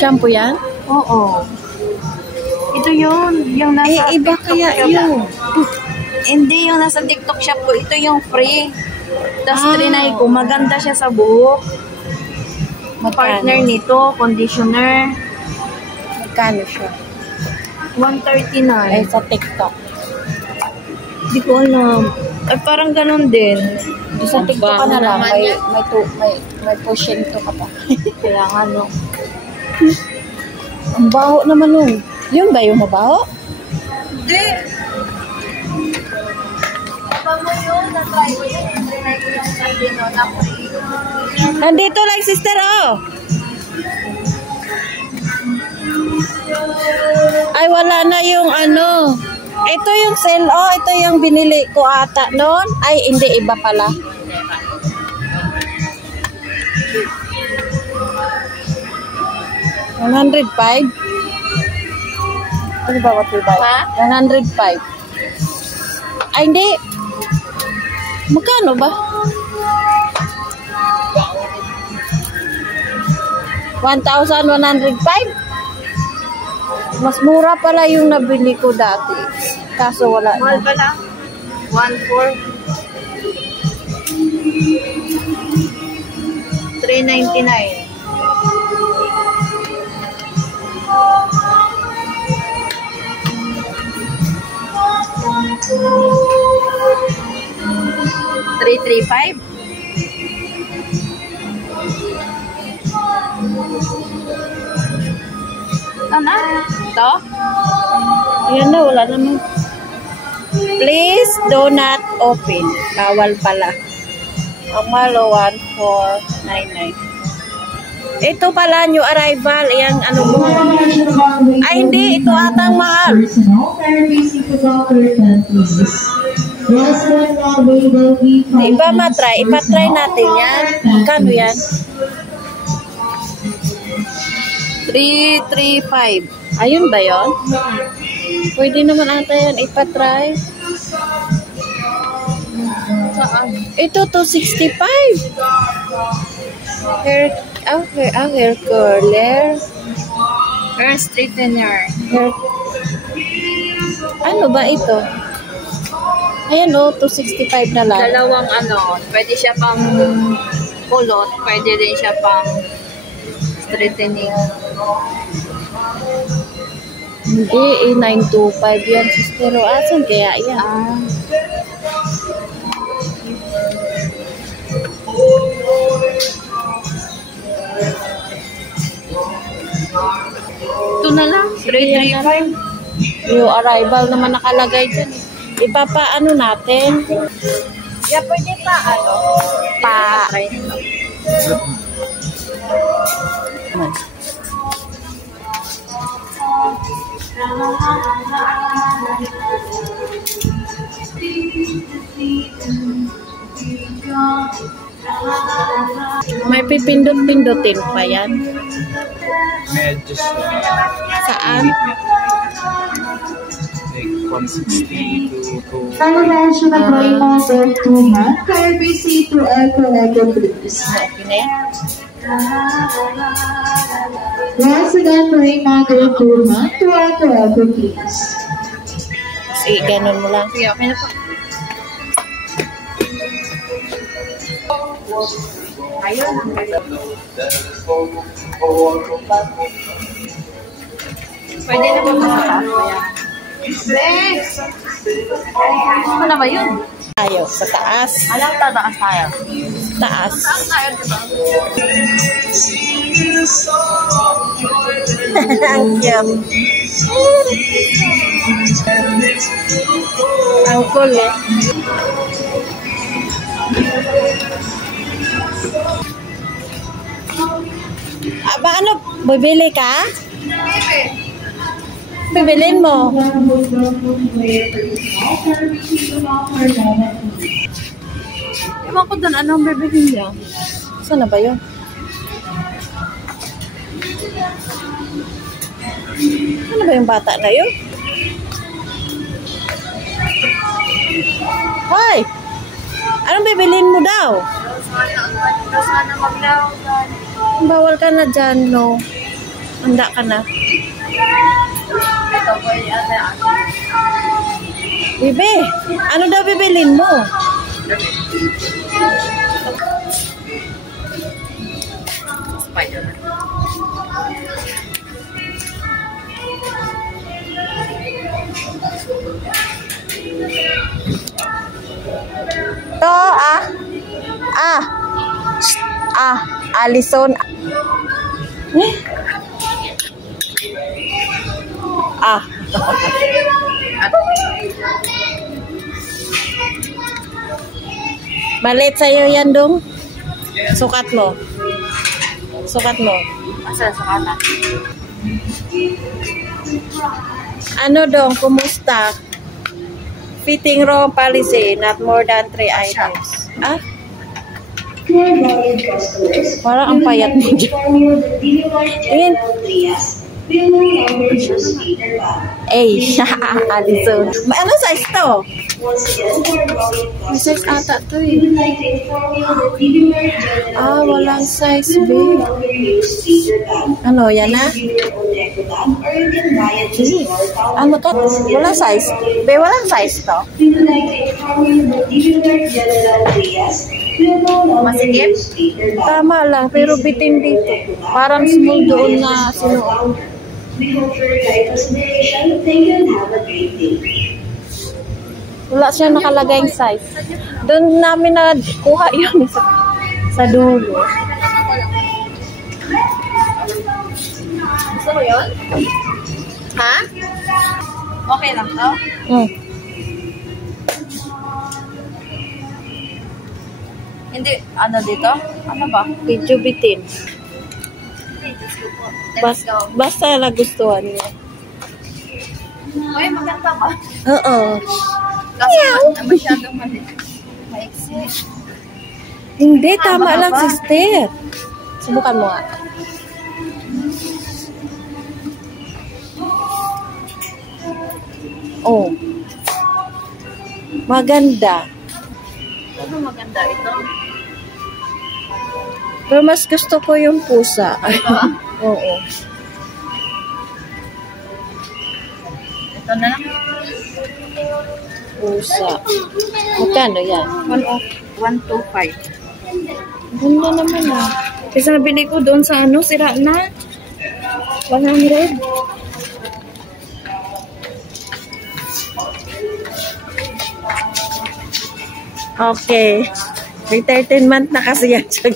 Shampoo yan? Oo. Ito yun. Yung nasa iba TikTok kaya shop. yun. Hindi yung nasa TikTok shop ko. Ito yung free. Tapos trinay ko. Maganda siya sa buhok. Partner nito, conditioner. Magkano siya? 139. Sa TikTok. Hindi ko alam. Ay, parang ganun din. Sa TikTok ka na lang. May pushing to ka pa. Kailangan, no? Ang baho naman nun. Yun ba yung mabaho? Hindi. Iba mo yun. Na-try ko yun. Trinay ko yung sardino na free. Nandito lang, sister, oh. Ay, wala na yung ano. Ito yung sale, oh. Ito yung binili ko ata noon. Ay, hindi. Iba pala. $105? Ano ba what we buy? Ha? 105. Ay, hindi. Magkano ba? 1,105? Mas mura pala yung nabili ko dati. Kaso wala na. Mahal pala. 1,400. 399. $335. Ano? Ito? Ayan na, wala naman. Please do not open. Bawal pala. Ang malo 1,499. Ito pala, new arrival. Ayan, ano mo. Ay, hindi. Ito atang mahal. Iba matry. Ipatry natin yan. Kano yan? 335. Ayun ba yun? Pwede naman ata yan. Ipatry. Saan? Ito, 265. Hair curler. Hair straightener. Ano ba ito? Ayan o, 265 na lang. Dalawang ano, pwede siya pang kulot, pwede din siya pang straightening. Hindi, 925 yan. Pero asan kaya yan? Ito na lang, 335. New arrival naman nakalagay dyan. Ipapaano natin? Yeah, pwede pa ano? Pa. May pipindot-pindutin pa yan. Medyo Saan? like 160 to Validation of Roy Model 2 month. KBC to Echo please. Okay na yan? Once again, Roy Model 2 month to Echo please. Sige, ganun mo lang. Sige, okay na po. Ayun. Pwede na ba masarap? Ano na ba yun? Tayo, sa taas. Alam, tataas tayo. Taas. Saan tayo, diba? Ang cute. Ang cool eh. Ba ano? Bibili ka? Bibilin mo. Ewan ko doon, anong bibilin niya? Saan na ba yun? Ano ba yung bata na yun? Hoy! Anong bibilin mo daw? Sana maglawan. Bawal ka na dyan, no? Handa ka na. Ito po yung Bibi, ano daw bibilin mo? Spider-Man. To, Alison. Malit sa'yo yan, Dong. Sukat mo. Sukat mo. Asa sukatan? Ano, Dong? Kumusta? Fitting room policy, not more than 3 items. Ah? For valued customers, Parang ang payat mo dyan. inform you that Diliman Ayan. General Trias will no longer use Peter Pan. Eh, Alison. Ano size to? Once again, for valued Size customers, ata to we eh. would like to inform you that Diliman General Walang Trias size, will no babe. longer use Peter Pan. Ano, yan na? Please use your own Decodan or you can buy it in Gee, store counter. ano to? Once again, Walang size. Be, walang size to. we would like to inform you that Diliman General Trias will no longer Masikip? use Peter Pan. Tama lang, pero bitin dito. Parang small doon na sinuot. We hope for your kind consideration. Thank you and have a great day. Wala siya nakalagay yung size. Doon namin na kuha yun sa dulo. Gusto mo yun? Ha? Okay lang to? Hindi, ano dito? Ano ba? Medyo bitin. Let's go. Basta nagustuhan niya. Uy, maganda ba? Oo. Kasi masyadong maiksi. Hindi, tama baka lang, ba? sister. Subukan mo nga. Oh. Maganda. Ano maganda ito? Pero mas gusto ko yung pusa. Oo. Ito na lang. Pusa. Magkano yan? 125. Ganda naman ah. Kasi nabili ko doon sa ano, sira na. 100. Okay. May 13 month na kasi yan siya.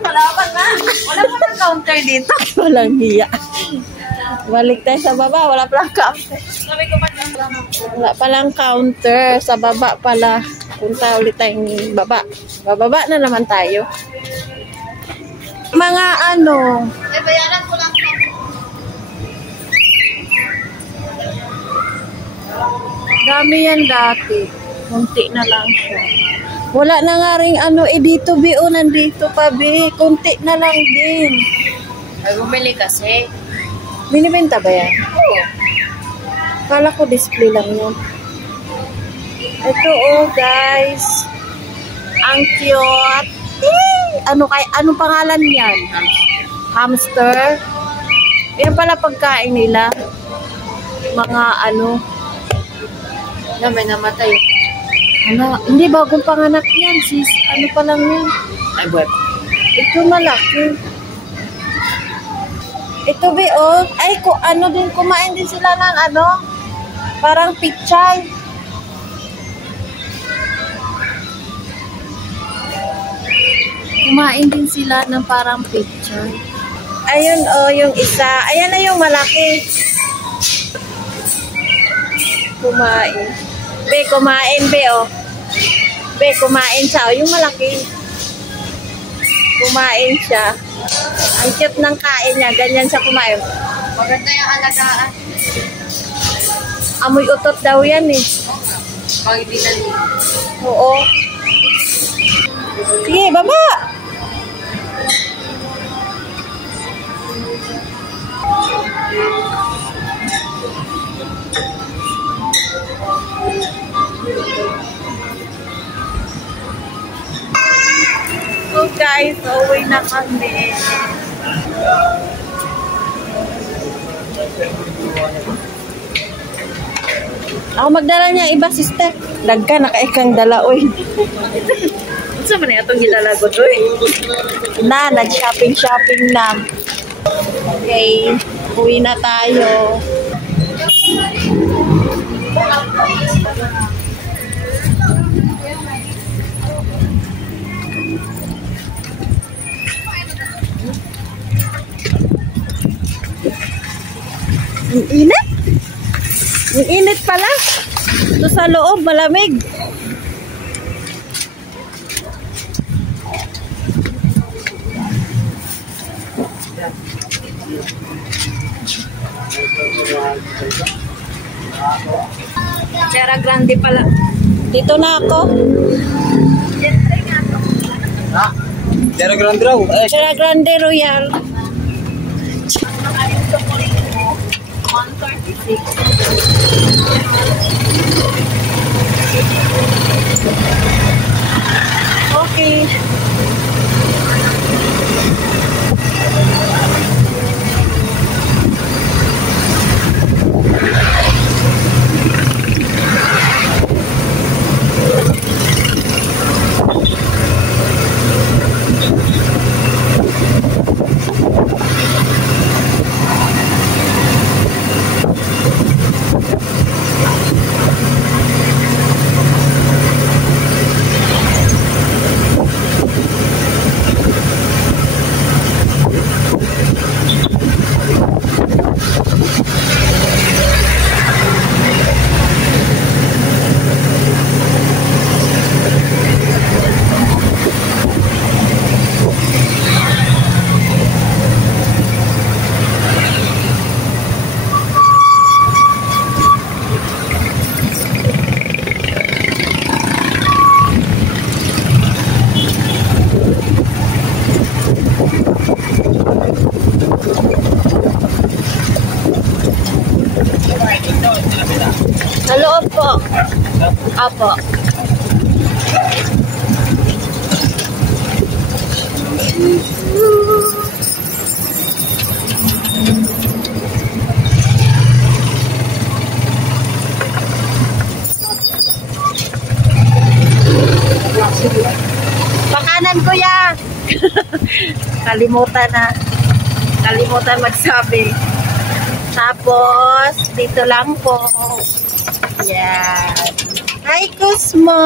Wala pa na. Wala pa na counter dito. Walang hiya. Balik tayo sa baba. Wala palang counter. Sabi ko pa dyan. Wala palang counter. Sa baba pala. Punta ulit tayong baba. Bababa na naman tayo. Mga ano. Eh, bayaran ko lang. Dami yan dati. Kunti na lang siya. Wala na nga rin ano dito Bi. Nandito pa Bi. Kunti na lang din. Ay, bumili kasi. Binibenta ba yan? Oo. Kala ko display lang yun. Ito guys. Ang cute. Anong pangalan yan? Hamster. Yan pala pagkain nila. Mga ano. Na may namatay. Hindi bagong panganak yan sis. Ano pa lang yan? Ay, buwan. Ito malaki. Ito ay ano din, kumain din sila ng ano, parang pichay. Kumain din sila ng parang pichay. Ayun yung isa. Ayan na yung malaki. Kumain. Kumain Be, kumain siya. Yung malaki. Kumain siya. Ang cute ng kain niya. Ganyan siya kumain. Maganda yung alagaan. Amoy utot daw yan eh. Pag hindi na dito. Oo. Sige, baba! guys, uwi na kami. Ako magdala niya iba, sister. Dagka, nakaikang dala, uy. Saan man itong gilalagot, uy? Na, nag-shopping na. Okay, uwi na tayo. Ang init. Ang init pala. Ito sa loob, malamig. Serra Grande pala. Dito na ako. Serra Grande raw. Serra Grande Royal. 136. Okay. Sa loob po. Apo. Pakanan kuya. Kalimutan na. Kalimutan magsabi. Tapos, dito lang po. Yan. Hi, Cosmo!